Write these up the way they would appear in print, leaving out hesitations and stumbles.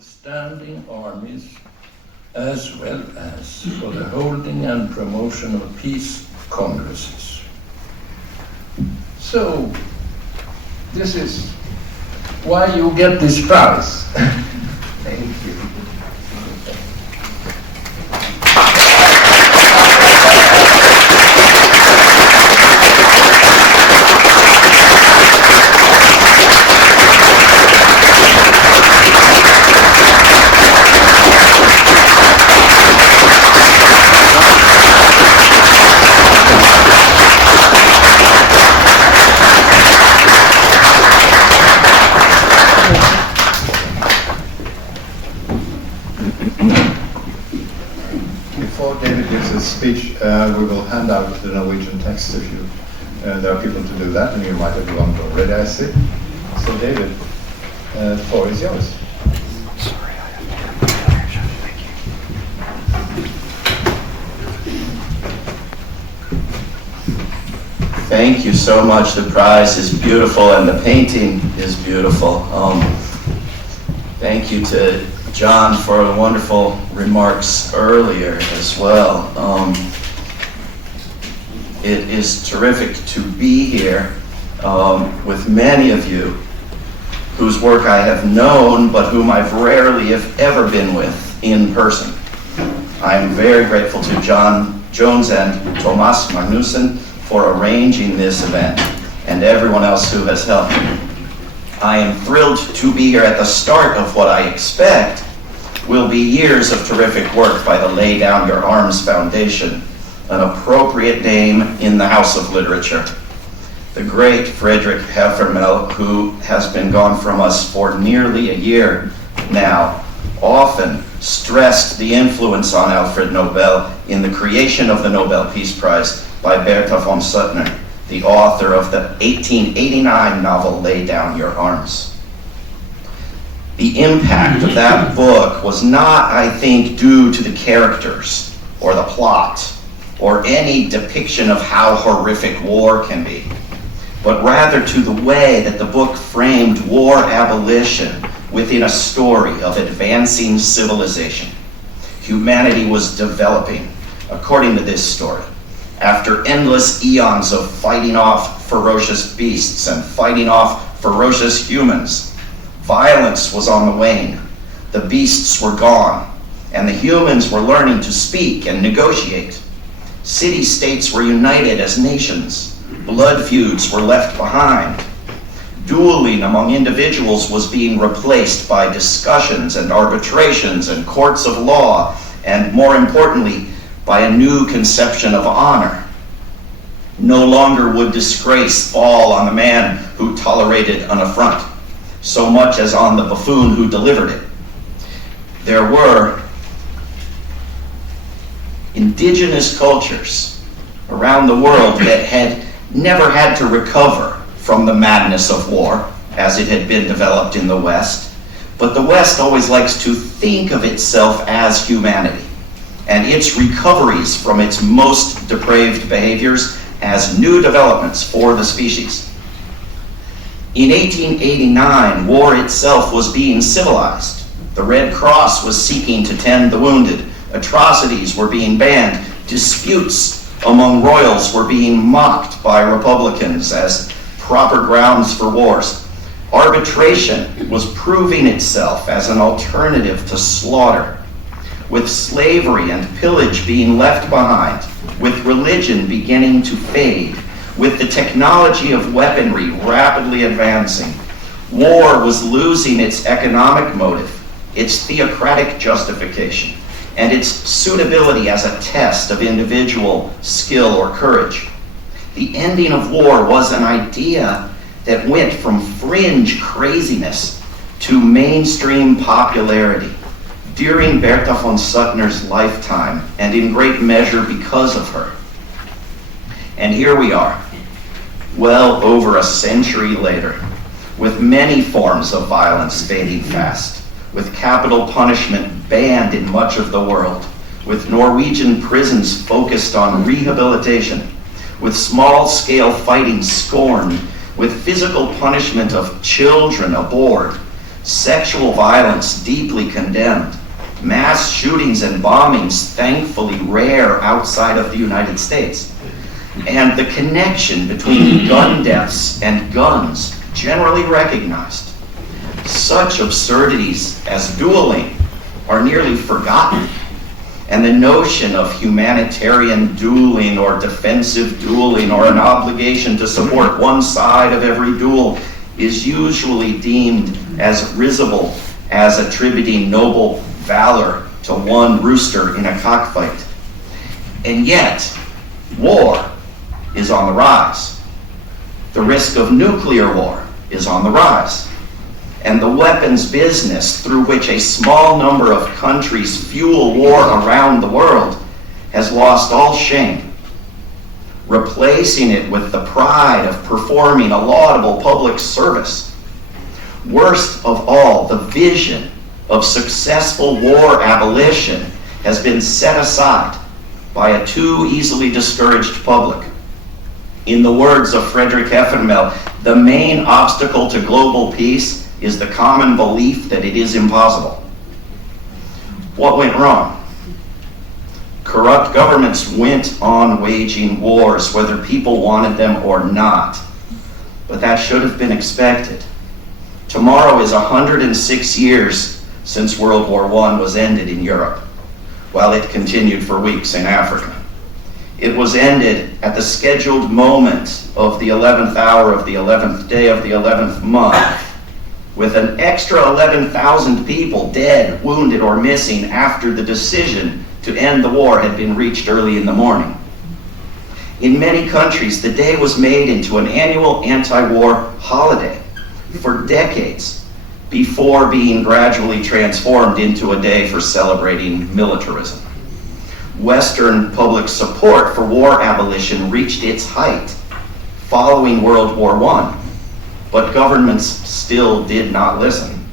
of standing armies, as well as for the holding and promotion of peace congresses. So, this is why you get this prize. Thank you. Speech, we will hand out the Norwegian text if you, there are people to do that, and you might have done it already, I see. So David, the floor is yours. Sorry, I Thank you so much. The prize is beautiful and the painting is beautiful. Thank you to John for the wonderful remarks earlier as well. It is terrific to be here with many of you whose work I have known, but whom I've rarely, if ever, been with in person. I'm very grateful to John Jones and Thomas Magnussen for arranging this event, and everyone else who has helped. I am thrilled to be here at the start of what I expect will be years of terrific work by the Lay Down Your Arms Foundation, an appropriate name in the House of Literature. The great Frederick Heffermel, who has been gone from us for nearly a year now, often stressed the influence on Alfred Nobel in the creation of the Nobel Peace Prize by Bertha von Suttner, the author of the 1889 novel Lay Down Your Arms. The impact of that book was not, I think, due to the characters or the plot or any depiction of how horrific war can be, but rather to the way that the book framed war abolition within a story of advancing civilization. Humanity was developing, according to this story, after endless eons of fighting off ferocious beasts and fighting off ferocious humans. Violence was on the wane, the beasts were gone, and the humans were learning to speak and negotiate. City-states were united as nations, blood feuds were left behind. Dueling among individuals was being replaced by discussions and arbitrations and courts of law, and more importantly, by a new conception of honor. No longer would disgrace fall on the man who tolerated an affront, so much as on the buffoon who delivered it. There were indigenous cultures around the world that had never had to recover from the madness of war as it had been developed in the West, but the West always likes to think of itself as humanity, and its recoveries from its most depraved behaviors as new developments for the species. In 1889, war itself was being civilized. The Red Cross was seeking to tend the wounded. Atrocities were being banned. Disputes among royals were being mocked by Republicans as proper grounds for wars. Arbitration was proving itself as an alternative to slaughter. With slavery and pillage being left behind, with religion beginning to fade, with the technology of weaponry rapidly advancing, war was losing its economic motive, its theocratic justification, and its suitability as a test of individual skill or courage. The ending of war was an idea that went from fringe craziness to mainstream popularity during Bertha von Suttner's lifetime, and in great measure because of her. And here we are, well over a century later, with many forms of violence fading fast, with capital punishment banned in much of the world, with Norwegian prisons focused on rehabilitation, with small-scale fighting scorned, with physical punishment of children abhorred, sexual violence deeply condemned, mass shootings and bombings thankfully rare outside of the United States, and the connection between gun deaths and guns generally recognized. Such absurdities as dueling are nearly forgotten, and the notion of humanitarian dueling or defensive dueling or an obligation to support one side of every duel is usually deemed as risible as attributing noble valor to one rooster in a cockfight. And yet, war is on the rise. The risk of nuclear war is on the rise. And the weapons business through which a small number of countries fuel war around the world has lost all shame, replacing it with the pride of performing a laudable public service. Worst of all, the vision of successful war abolition has been set aside by a too easily discouraged public. In the words of Friedrich Effenmel, the main obstacle to global peace is the common belief that it is impossible. What went wrong? Corrupt governments went on waging wars, whether people wanted them or not. But that should have been expected. Tomorrow is 106 years since World War I was ended in Europe, while it continued for weeks in Africa. It was ended at the scheduled moment of the 11th hour of the 11th day of the 11th month, with an extra 11,000 people dead, wounded, or missing after the decision to end the war had been reached early in the morning. In many countries, the day was made into an annual anti-war holiday for decades before being gradually transformed into a day for celebrating militarism. Western public support for war abolition reached its height following World War I, but governments still did not listen.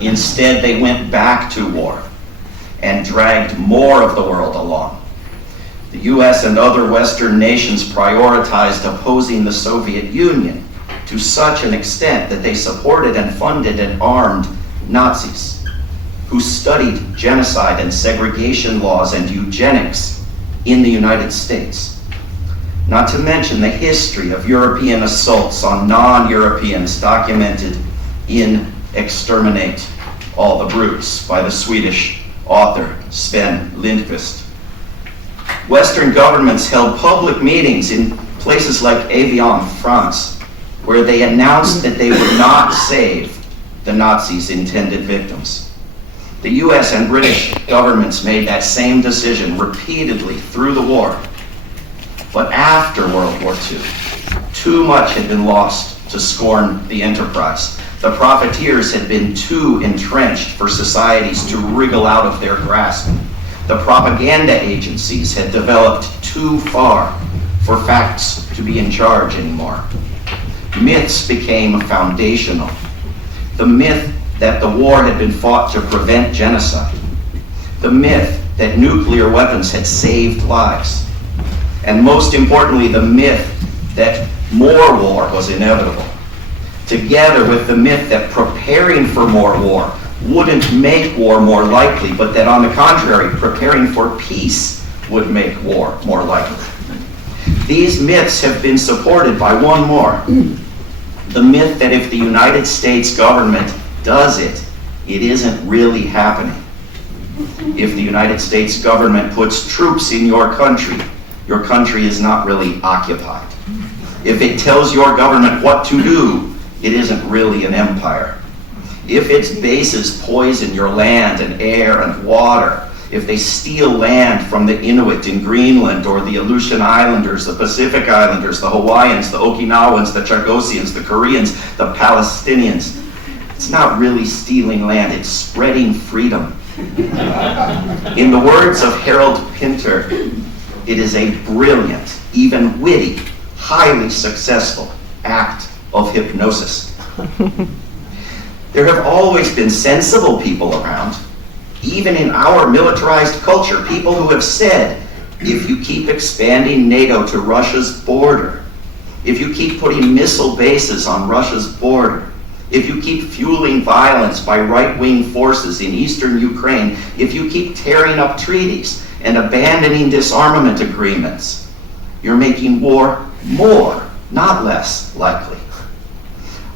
Instead, they went back to war and dragged more of the world along. The US and other Western nations prioritized opposing the Soviet Union to such an extent that they supported and funded and armed Nazis who studied genocide and segregation laws and eugenics in the United States. Not to mention the history of European assaults on non-Europeans documented in Exterminate All the Brutes by the Swedish author Sven Lindqvist. Western governments held public meetings in places like Evian, France, where they announced that they would not save the Nazis' intended victims. The US and British governments made that same decision repeatedly through the war. But after World War II, too much had been lost to scorn the enterprise. The profiteers had been too entrenched for societies to wriggle out of their grasp. The propaganda agencies had developed too far for facts to be in charge anymore. Myths became foundational. The myth that the war had been fought to prevent genocide. The myth that nuclear weapons had saved lives. And most importantly, the myth that more war was inevitable. Together with the myth that preparing for more war wouldn't make war more likely, but that on the contrary, preparing for peace would make war more likely. These myths have been supported by one more. The myth that if the United States government does it, it isn't really happening. If the United States government puts troops in your country is not really occupied. If it tells your government what to do, it isn't really an empire. If its bases poison your land and air and water, if they steal land from the Inuit in Greenland or the Aleutian Islanders, the Pacific Islanders, the Hawaiians, the Okinawans, the Chagosians, the Koreans, the Palestinians, it's not really stealing land, it's spreading freedom. In the words of Harold Pinter, it is a brilliant, even witty, highly successful act of hypnosis. There have always been sensible people around, even in our militarized culture, people who have said, if you keep expanding NATO to Russia's border, if you keep putting missile bases on Russia's border, if you keep fueling violence by right-wing forces in eastern Ukraine, if you keep tearing up treaties and abandoning disarmament agreements, you're making war more, not less likely.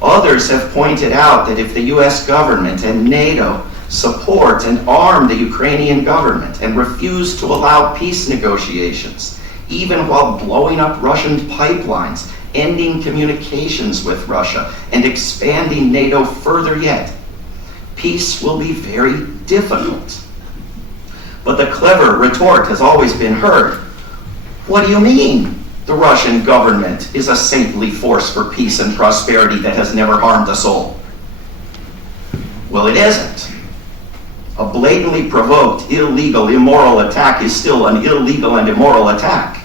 Others have pointed out that if the US government and NATO support and arm the Ukrainian government and refuse to allow peace negotiations, even while blowing up Russian pipelines, ending communications with Russia, and expanding NATO further yet, peace will be very difficult. But the clever retort has always been heard. What do you mean the Russian government is a saintly force for peace and prosperity that has never harmed a soul? Well, it isn't. A blatantly provoked, illegal, immoral attack is still an illegal and immoral attack.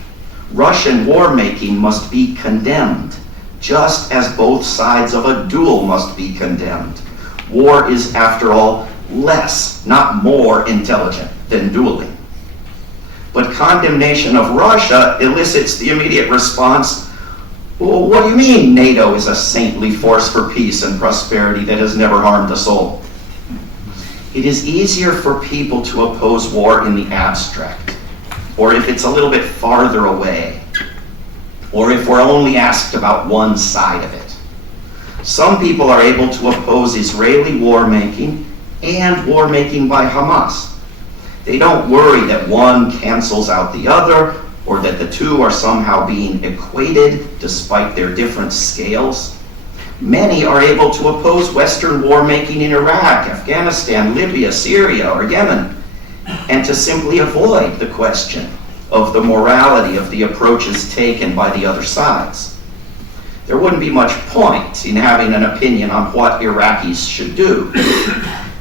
Russian war-making must be condemned, just as both sides of a duel must be condemned. War is, after all, less, not more intelligent than dueling. But condemnation of Russia elicits the immediate response, well, what do you mean NATO is a saintly force for peace and prosperity that has never harmed a soul? It is easier for people to oppose war in the abstract, or if it's a little bit farther away, or if we're only asked about one side of it. Some people are able to oppose Israeli war-making and war-making by Hamas. They don't worry that one cancels out the other, or that the two are somehow being equated despite their different scales. Many are able to oppose Western war-making in Iraq, Afghanistan, Libya, Syria, or Yemen, and to simply avoid the question of the morality of the approaches taken by the other sides. There wouldn't be much point in having an opinion on what Iraqis should do,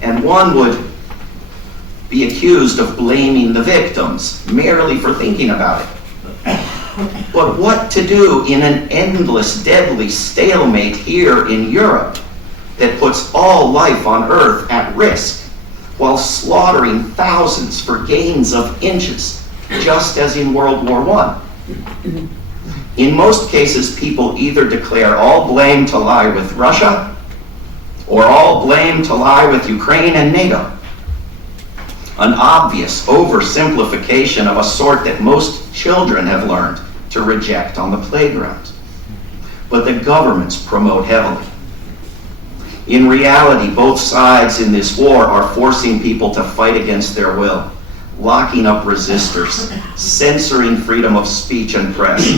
and one would be accused of blaming the victims merely for thinking about it. But what to do in an endless, deadly stalemate here in Europe that puts all life on Earth at risk while slaughtering thousands for gains of inches, just as in World War I? In most cases, people either declare all blame to lie with Russia or all blame to lie with Ukraine and NATO. An obvious oversimplification of a sort that most children have learned to reject on the playground. But the governments promote heavily. In reality, both sides in this war are forcing people to fight against their will, locking up resistors, censoring freedom of speech and press,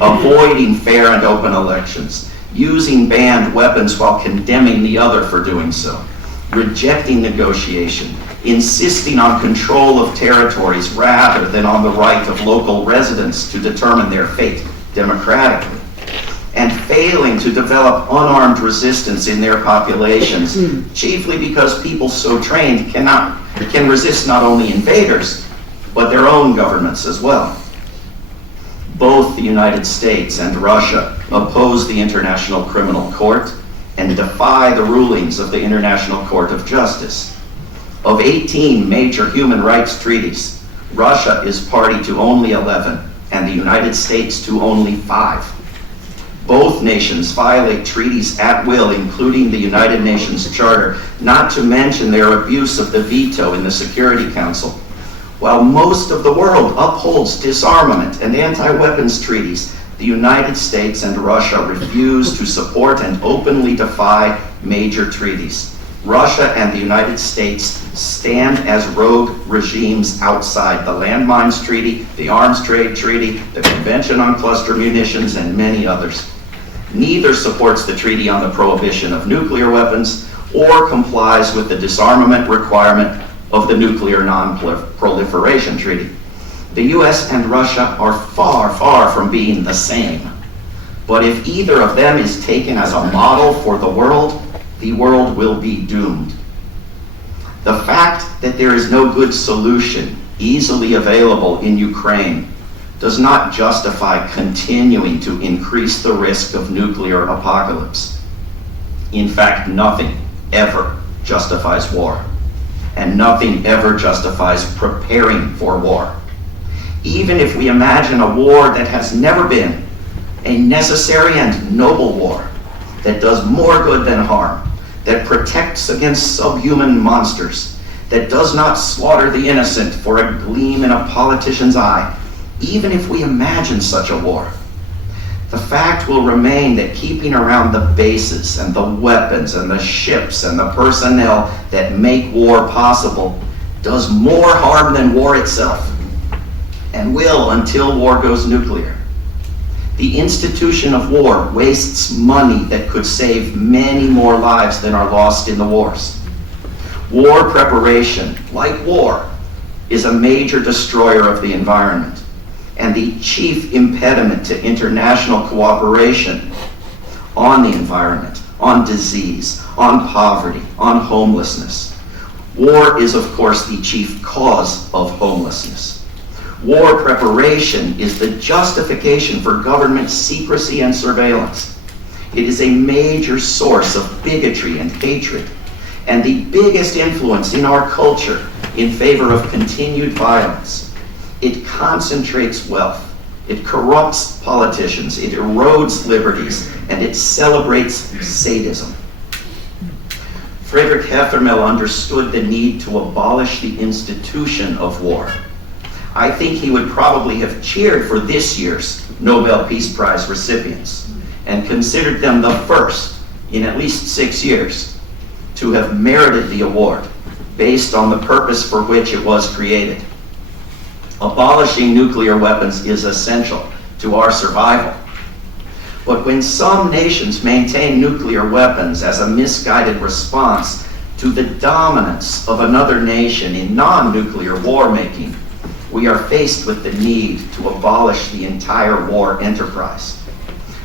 avoiding fair and open elections, using banned weapons while condemning the other for doing so, rejecting negotiation, insisting on control of territories rather than on the right of local residents to determine their fate democratically, and failing to develop unarmed resistance in their populations, chiefly because people so trained can resist not only invaders, but their own governments as well. Both the United States and Russia oppose the International Criminal Court and defy the rulings of the International Court of Justice. Of 18 major human rights treaties, Russia is party to only 11, and the United States to only 5. Both nations violate treaties at will, including the United Nations Charter, not to mention their abuse of the veto in the Security Council. While most of the world upholds disarmament and anti-weapons treaties, the United States and Russia refuse to support and openly defy major treaties. Russia and the United States stand as rogue regimes outside the Landmines Treaty, the Arms Trade Treaty, the Convention on Cluster Munitions, and many others. Neither supports the Treaty on the Prohibition of Nuclear Weapons or complies with the disarmament requirement of the Nuclear Non-Proliferation Treaty. The US and Russia are far, far from being the same. But if either of them is taken as a model for the world will be doomed. The fact that there is no good solution easily available in Ukraine does not justify continuing to increase the risk of nuclear apocalypse. In fact, nothing ever justifies war, and nothing ever justifies preparing for war. Even if we imagine a war that has never been, a necessary and noble war that does more good than harm, that protects against subhuman monsters, that does not slaughter the innocent for a gleam in a politician's eye, even if we imagine such a war. The fact will remain that keeping around the bases and the weapons and the ships and the personnel that make war possible does more harm than war itself, and will until war goes nuclear. The institution of war wastes money that could save many more lives than are lost in the wars. War preparation, like war, is a major destroyer of the environment and the chief impediment to international cooperation on the environment, on disease, on poverty, on homelessness. War is, of course, the chief cause of homelessness. War preparation is the justification for government secrecy and surveillance. It is a major source of bigotry and hatred, and the biggest influence in our culture in favor of continued violence. It concentrates wealth, it corrupts politicians, it erodes liberties, and it celebrates sadism. Friedrich Heffermel understood the need to abolish the institution of war. I think he would probably have cheered for this year's Nobel Peace Prize recipients and considered them the first in at least 6 years to have merited the award based on the purpose for which it was created. Abolishing nuclear weapons is essential to our survival. But when some nations maintain nuclear weapons as a misguided response to the dominance of another nation in non-nuclear war making, we are faced with the need to abolish the entire war enterprise.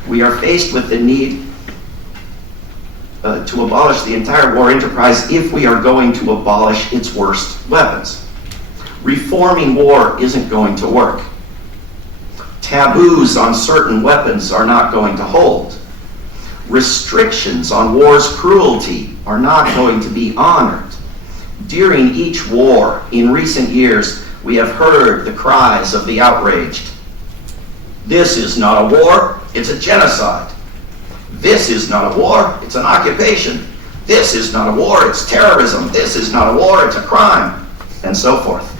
We are faced with the need to abolish the entire war enterprise if we are going to abolish its worst weapons. Reforming war isn't going to work. Taboos on certain weapons are not going to hold. Restrictions on war's cruelty are not going to be honored. During each war in recent years, we have heard the cries of the outraged. This is not a war, it's a genocide. This is not a war, it's an occupation. This is not a war, it's terrorism. This is not a war, it's a crime. And so forth.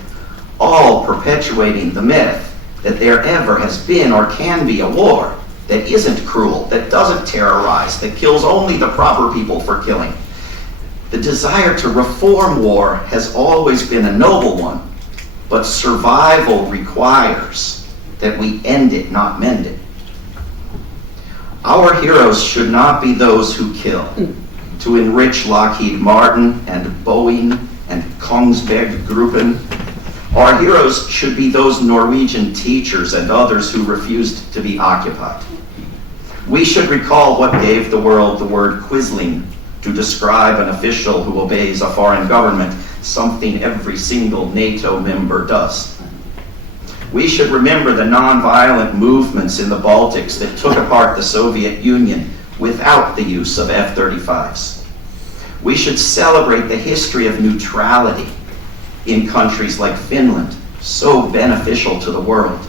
All perpetuating the myth that there ever has been or can be a war that isn't cruel, that doesn't terrorize, that kills only the proper people for killing. The desire to reform war has always been a noble one, but survival requires that we end it, not mend it. Our heroes should not be those who kill, to enrich Lockheed Martin and Boeing and Kongsberg Gruppen. Our heroes should be those Norwegian teachers and others who refused to be occupied. We should recall what gave the world the word quisling to describe an official who obeys a foreign government, something every single NATO member does. We should remember the nonviolent movements in the Baltics that took apart the Soviet Union without the use of F-35s. We should celebrate the history of neutrality in countries like Finland, so beneficial to the world.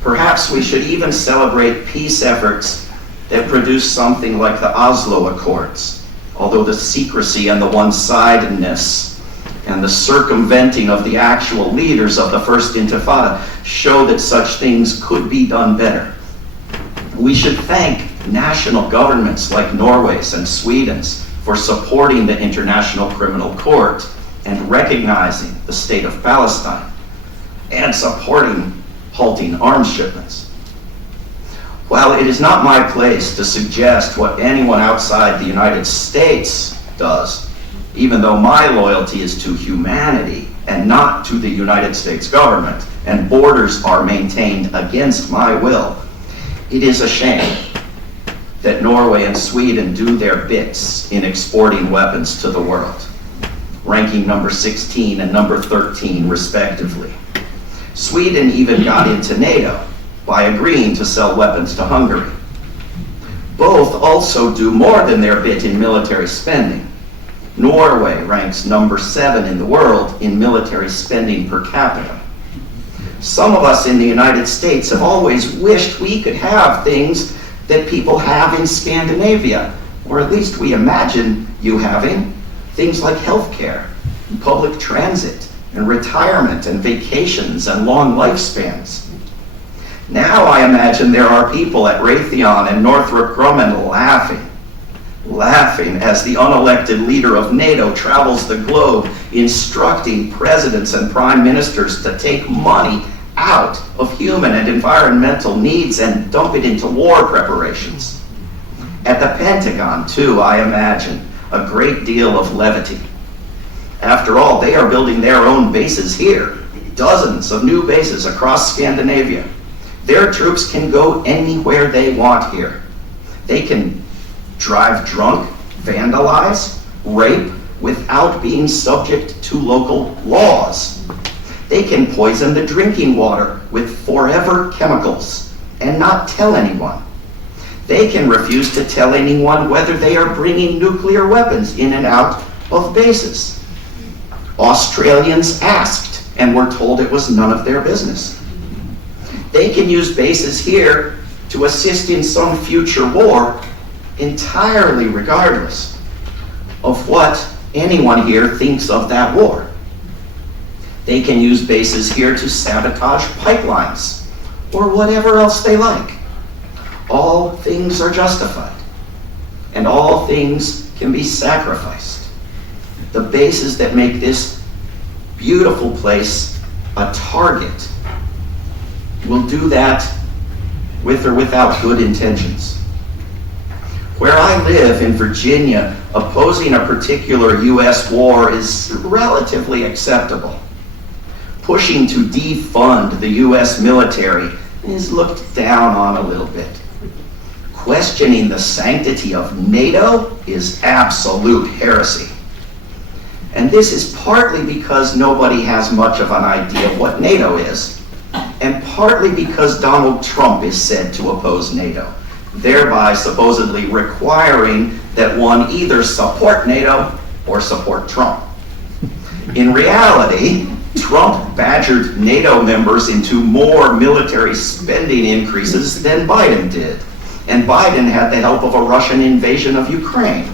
Perhaps we should even celebrate peace efforts that produce something like the Oslo Accords, although the secrecy and the one-sidedness and the circumventing of the actual leaders of the First Intifada show that such things could be done better. We should thank national governments like Norway's and Sweden's for supporting the International Criminal Court and recognizing the state of Palestine and supporting halting arms shipments. While it is not my place to suggest what anyone outside the United States does, even though my loyalty is to humanity and not to the United States government, and borders are maintained against my will, it is a shame that Norway and Sweden do their bits in exporting weapons to the world, ranking number 16 and number 13 respectively. Sweden even got into NATO by agreeing to sell weapons to Hungary. Both also do more than their bit in military spending. Norway ranks number 7 in the world in military spending per capita. Some of us in the United States have always wished we could have things that people have in Scandinavia, or at least we imagine you having things like healthcare, public transit, and retirement and vacations and long lifespans. Now I imagine there are people at Raytheon and Northrop Grumman laughing as the unelected leader of NATO travels the globe instructing presidents and prime ministers to take money out of human and environmental needs and dump it into war preparations. At the Pentagon, too, I imagine a great deal of levity. After all, they are building their own bases here, dozens of new bases across Scandinavia. Their troops can go anywhere they want here. They can drive drunk, vandalize, rape without being subject to local laws. They can poison the drinking water with forever chemicals and not tell anyone. They can refuse to tell anyone whether they are bringing nuclear weapons in and out of bases. Australians asked and were told it was none of their business. They can use bases here to assist in some future war entirely regardless of what anyone here thinks of that war. They can use bases here to sabotage pipelines or whatever else they like. All things are justified, and all things can be sacrificed. The bases that make this beautiful place a target will do that with or without good intentions. Where I live in Virginia, opposing a particular U.S. war is relatively acceptable. Pushing to defund the U.S. military is looked down on a little bit. Questioning the sanctity of NATO is absolute heresy. And this is partly because nobody has much of an idea what NATO is, and partly because Donald Trump is said to oppose NATO, thereby supposedly requiring that one either support NATO or support Trump. In reality, Trump badgered NATO members into more military spending increases than Biden did, and Biden had the help of a Russian invasion of Ukraine.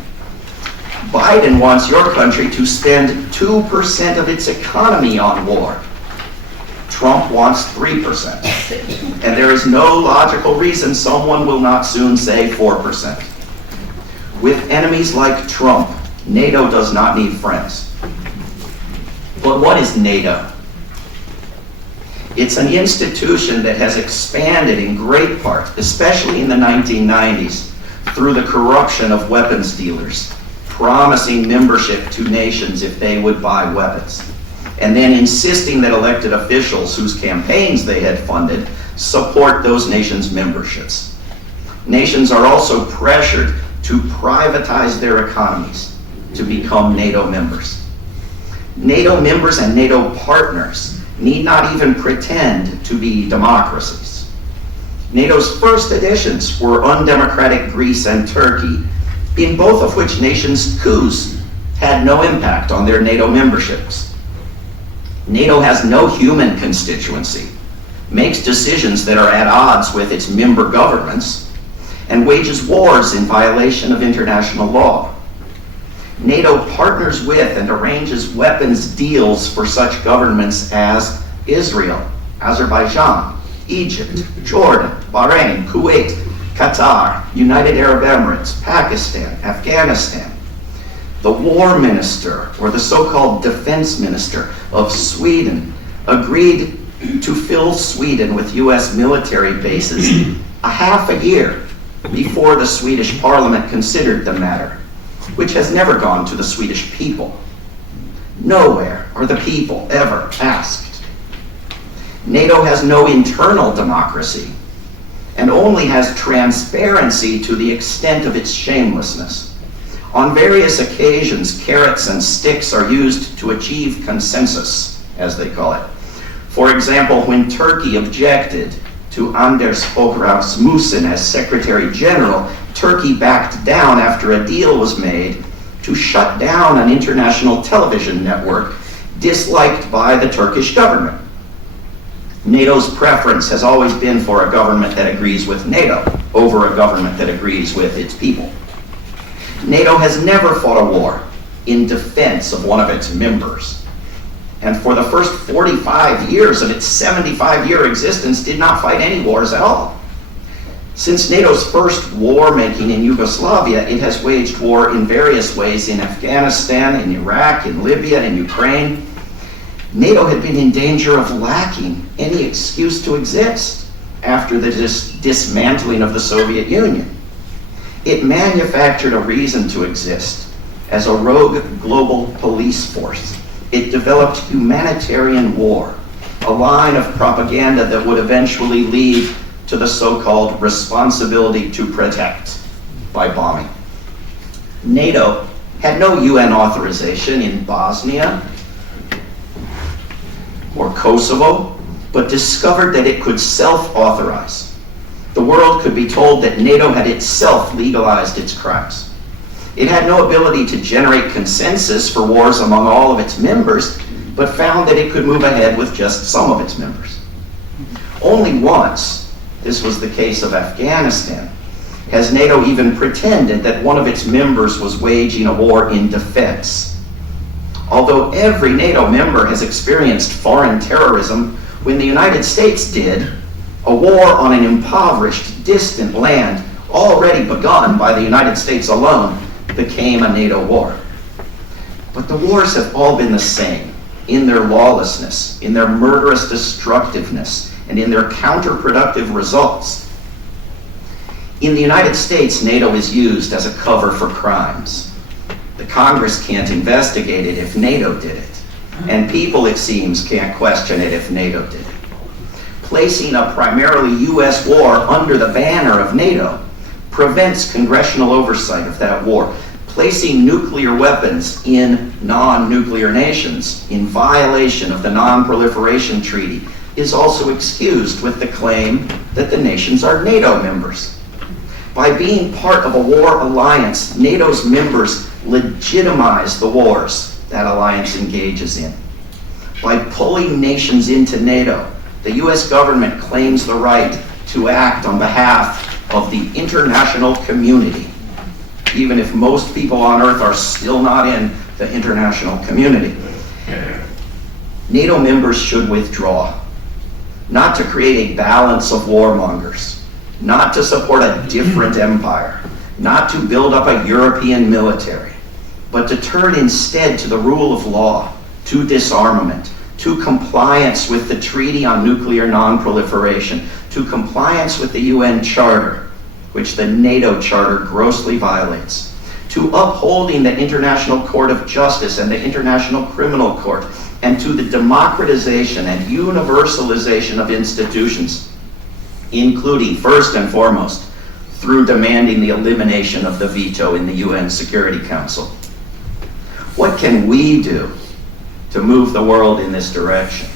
Biden wants your country to spend 2% of its economy on war. Trump wants 3%. And there is no logical reason someone will not soon say 4%. With enemies like Trump, NATO does not need friends. But what is NATO? It's an institution that has expanded in great part, especially in the 1990s, through the corruption of weapons dealers, promising membership to nations if they would buy weapons, and then insisting that elected officials whose campaigns they had funded support those nations' memberships. Nations are also pressured to privatize their economies to become NATO members. NATO members and NATO partners need not even pretend to be democracies. NATO's first editions were undemocratic Greece and Turkey, in both of which nations' coups had no impact on their NATO memberships. NATO has no human constituency, makes decisions that are at odds with its member governments, and wages wars in violation of international law. NATO partners with and arranges weapons deals for such governments as Israel, Azerbaijan, Egypt, Jordan, Bahrain, Kuwait, Qatar, United Arab Emirates, Pakistan, Afghanistan. The war minister, or the so-called defense minister of Sweden, agreed to fill Sweden with U.S. military bases a half a year before the Swedish parliament considered the matter, which has never gone to the Swedish people. Nowhere are the people ever asked. NATO has no internal democracy and only has transparency to the extent of its shamelessness. On various occasions, carrots and sticks are used to achieve consensus, as they call it. For example, when Turkey objected to Anders Fogh Rasmussen as Secretary General, Turkey backed down after a deal was made to shut down an international television network disliked by the Turkish government. NATO's preference has always been for a government that agrees with NATO over a government that agrees with its people. NATO has never fought a war in defense of one of its members, and for the first 45 years of its 75-year existence did not fight any wars at all. Since NATO's first war making in Yugoslavia, it has waged war in various ways in Afghanistan, in Iraq, in Libya, in Ukraine. NATO had been in danger of lacking any excuse to exist after the dismantling of the Soviet Union. It manufactured a reason to exist as a rogue global police force. It developed humanitarian war, a line of propaganda that would eventually lead to the so-called responsibility to protect by bombing. NATO had no UN authorization in Bosnia or Kosovo, but discovered that it could self-authorize. The world could be told that NATO had itself legalized its crimes. It had no ability to generate consensus for wars among all of its members, but found that it could move ahead with just some of its members. Only once, this was the case of Afghanistan, has NATO even pretended that one of its members was waging a war in defense. Although every NATO member has experienced foreign terrorism, when the United States did, a war on an impoverished, distant land already begun by the United States alone became a NATO war. But the wars have all been the same in their lawlessness, in their murderous destructiveness, and in their counterproductive results. In the United States, NATO is used as a cover for crimes. The Congress can't investigate it if NATO did it, and people, it seems, can't question it if NATO did it. Placing a primarily US war under the banner of NATO prevents congressional oversight of that war. Placing nuclear weapons in non-nuclear nations in violation of the Non-Proliferation Treaty is also excused with the claim that the nations are NATO members. By being part of a war alliance, NATO's members legitimize the wars that alliance engages in. By pulling nations into NATO, the US government claims the right to act on behalf of the international community, even if most people on Earth are still not in the international community. NATO members should withdraw, not to create a balance of warmongers, not to support a different empire, not to build up a European military, but to turn instead to the rule of law, to disarmament, to compliance with the Treaty on Nuclear Non-Proliferation, to compliance with the UN Charter, which the NATO Charter grossly violates, to upholding the International Court of Justice and the International Criminal Court, and to the democratization and universalization of institutions, including, first and foremost, through demanding the elimination of the veto in the UN Security Council. What can we do to move the world in this direction?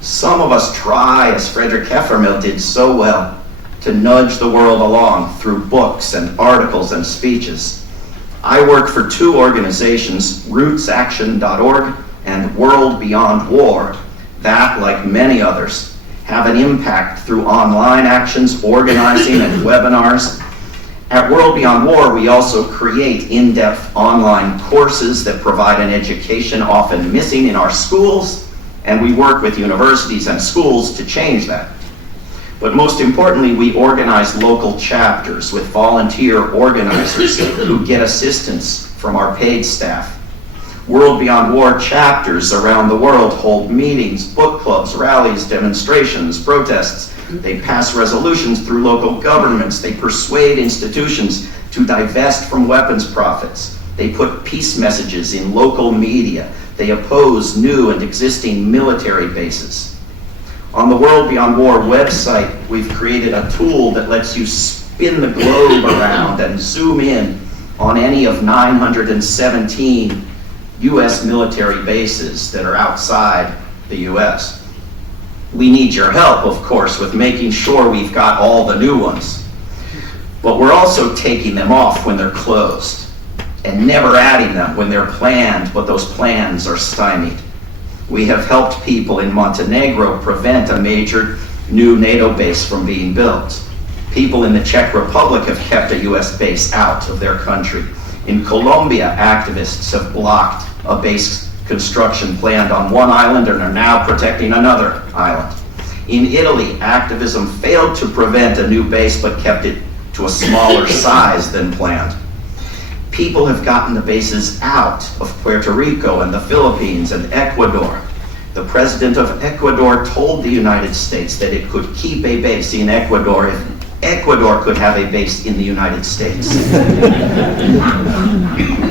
Some of us try, as Frederick Heffermel did so well, to nudge the world along through books and articles and speeches. I work for two organizations, rootsaction.org and World Beyond War, that, like many others, have an impact through online actions, organizing, and webinars. At World Beyond War, we also create in-depth online courses that provide an education often missing in our schools, and we work with universities and schools to change that. But most importantly, we organize local chapters with volunteer organizers who get assistance from our paid staff. World Beyond War chapters around the world hold meetings, book clubs, rallies, demonstrations, protests. They pass resolutions through local governments. They persuade institutions to divest from weapons profits. They put peace messages in local media. They oppose new and existing military bases. On the World Beyond War website, we've created a tool that lets you spin the globe around and zoom in on any of 917 US military bases that are outside the US. We need your help, of course, with making sure we've got all the new ones. But we're also taking them off when they're closed and never adding them when they're planned, but those plans are stymied. We have helped people in Montenegro prevent a major new NATO base from being built. People in the Czech Republic have kept a US base out of their country. In Colombia, activists have blocked a base construction planned on one island and are now protecting another island. In Italy, activism failed to prevent a new base but kept it to a smaller size than planned. People have gotten the bases out of Puerto Rico and the Philippines and Ecuador. The president of Ecuador told the United States that it could keep a base in Ecuador if Ecuador could have a base in the United States.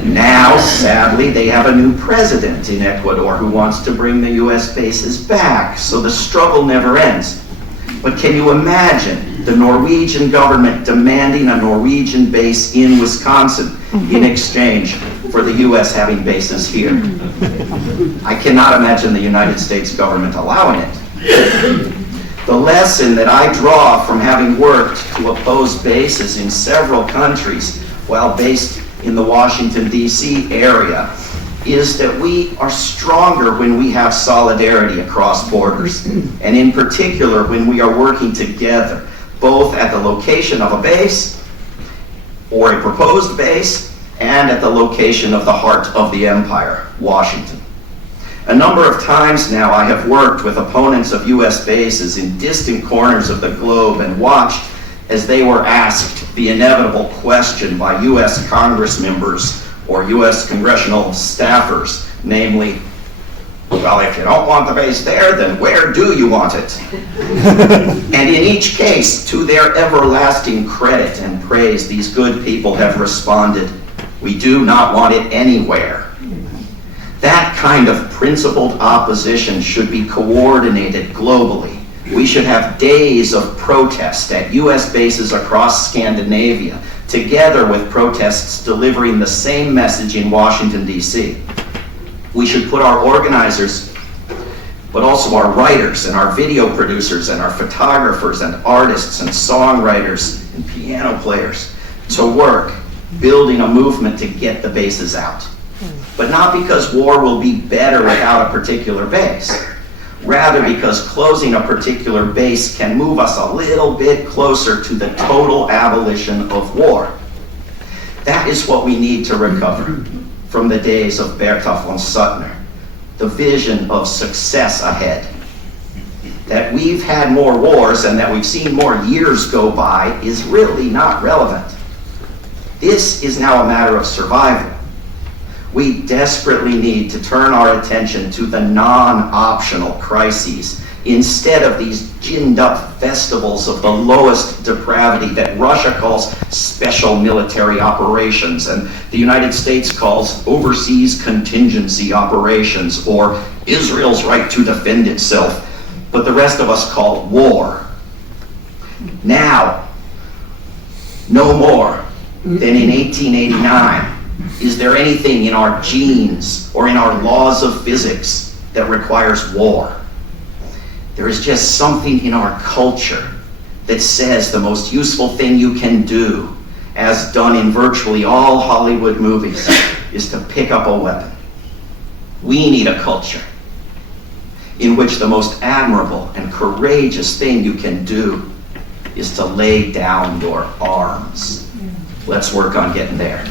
Now, sadly, they have a new president in Ecuador who wants to bring the US bases back, so the struggle never ends. But can you imagine the Norwegian government demanding a Norwegian base in Wisconsin in exchange for the US having bases here? I cannot imagine the United States government allowing it. The lesson that I draw from having worked to oppose bases in several countries while based in the Washington, D.C. area is that we are stronger when we have solidarity across borders, and in particular when we are working together, both at the location of a base or a proposed base and at the location of the heart of the empire, Washington. A number of times now I have worked with opponents of US bases in distant corners of the globe and watched as they were asked the inevitable question by US Congress members or US congressional staffers, namely, well, if you don't want the base there, then where do you want it? And in each case, to their everlasting credit and praise, these good people have responded, we do not want it anywhere. That kind of principled opposition should be coordinated globally. We should have days of protest at US bases across Scandinavia, together with protests delivering the same message in Washington, D.C. We should put our organizers, but also our writers and our video producers and our photographers and artists and songwriters and piano players to work building a movement to get the bases out. But not because war will be better without a particular base. Rather because closing a particular base can move us a little bit closer to the total abolition of war. That is what we need to recover from the days of Bertha von Suttner. The vision of success ahead. That we've had more wars and that we've seen more years go by is really not relevant. This is now a matter of survival. We desperately need to turn our attention to the non-optional crises instead of these ginned-up festivals of the lowest depravity that Russia calls special military operations and the United States calls overseas contingency operations or Israel's right to defend itself, but the rest of us call war. Now, no more than in 1889, is there anything in our genes or in our laws of physics that requires war? There is just something in our culture that says the most useful thing you can do, as done in virtually all Hollywood movies, is to pick up a weapon. We need a culture in which the most admirable and courageous thing you can do is to lay down your arms. Let's work on getting there.